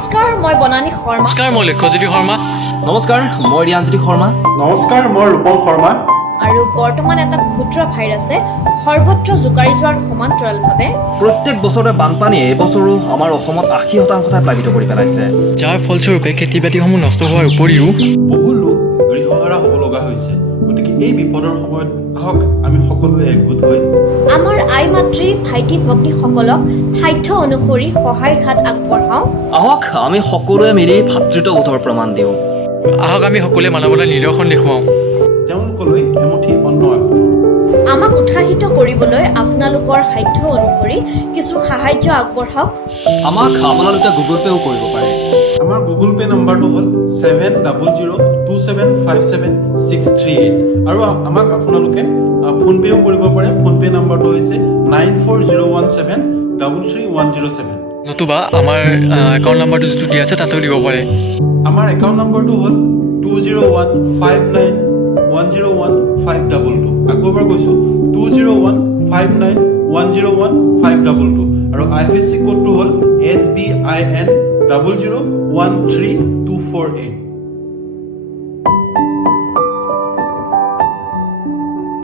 নমস্কাৰ, মই বনানী শৰ্মা। নমস্কাৰ, মই লক্ষ্যজ্যোতি শৰ্মা। নমস্কাৰ, মই ৰিয়াঞ্জ্যোতি শৰ্মা। নমস্কাৰ, মই ৰূপম শৰ্মা। আৰু বৰ্তমান এটা ক্ষুদ্ৰ ভাইৰাছে সৰ্বত্ৰ জোকাৰি যোৱাৰ সমান্তৰালভাৱে প্ৰত্যেক বছৰে বানপানীয়ে এইবছৰো আমাৰ অসমত ৮০% ঠাই প্লাবিত কৰি পেলাইছে, যাৰ ফলস্বৰূপে খেতি বাতিসমূহ নষ্ট হোৱাৰ উপৰিও বহু লোক গৃহহাৰা হ'ব লগা হৈছে। গতিকে এই বিপদৰ সময়ত আহক আমি সকলোৱে একগোট হৈ আমাৰ আই মাতৃ ভাইটি ভগ্নীসকলক সাধ্য অনুসৰি সহায়ৰ হাত আগবঢ়াওঁ। আহক আমি সকলোৱে মিলি ভাতৃত্ববোধৰ প্ৰমাণ দিওঁ। আহক আমি সকলোৱে মানৱতাৰ নিদৰ্শন দেখুৱাওঁ। তেওঁলোকলৈ এমুঠি অন্ন আগবঢ়াওঁ। আমাক উৎসাহিত কৰিবলৈ আপোনালোকৰ সাধ্য অনুসৰি কিছু সাহায্য আগবঢ়াওক। আমাক আপোনালোকে গুগল পে'ও কৰিব পাৰে। আমাৰ গুগল পে' নম্বৰটো হ'ল 7002757638 আৰু আমাক আপোনালোকে ফোনপে'ও কৰিব পাৰে। ফোনপে' নম্বৰটো হৈছে 9401733107। নতুবা আমাৰ একাউণ্ট নাম্বাৰটো যিটো দিয়া আছে তাতেও দিব পাৰে। আমাৰ একাউণ্ট নম্বৰটো হ'ল 20159101522। আকৌ এবাৰ কৈছোঁ 20159101522 আৰু IFSC কোডটো হ'ল SBIN 0013248।